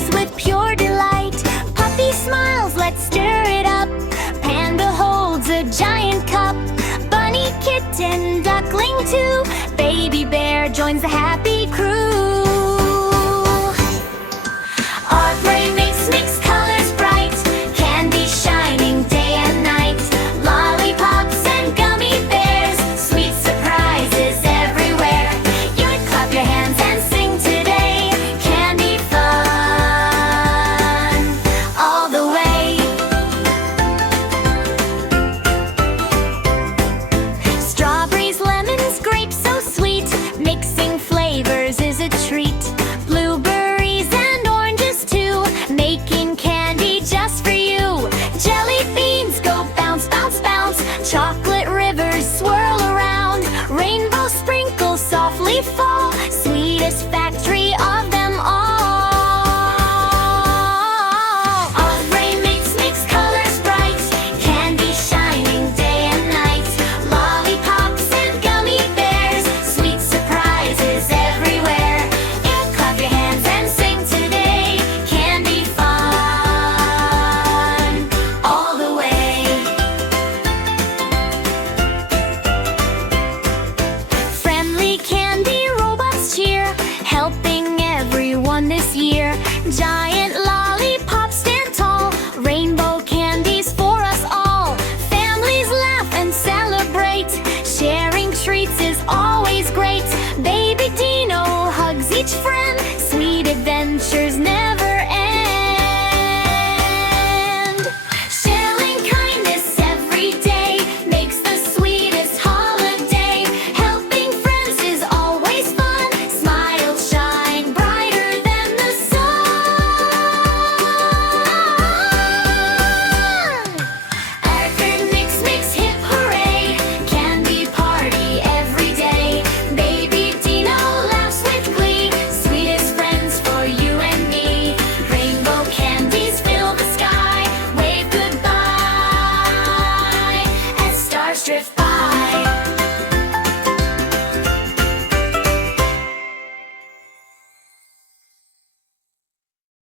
sweets with pure delight. Puppy smiles, let's stir it up. Panda holds a giant cup. Bunny, kitten, duckling too. Baby bear joins the happy crew. Our play makes colors bright. Candy shining day and night. Lollipops and gummy bears. Sweet surprises everywhere. You would clap your hands and sing today. Candy fun all the way. Strawberries, lemons, grapes, so sweet. Mixing flavors is a treat. Blueberries and oranges too. Making candy just for you. Jelly beans go bounce, bounce, bounce. Chocolate rivers swirl around. Rainbow sprinkles softly fall. Sweetest factory of them all. Our brain makes colors bright. Candy shining day and night. Lollipops and gummy bears. Sweet surprises everywhere. You clap your hands and sing today. Candy fun all the way. Friendly candy robots cheer, helping everyone this year. Giant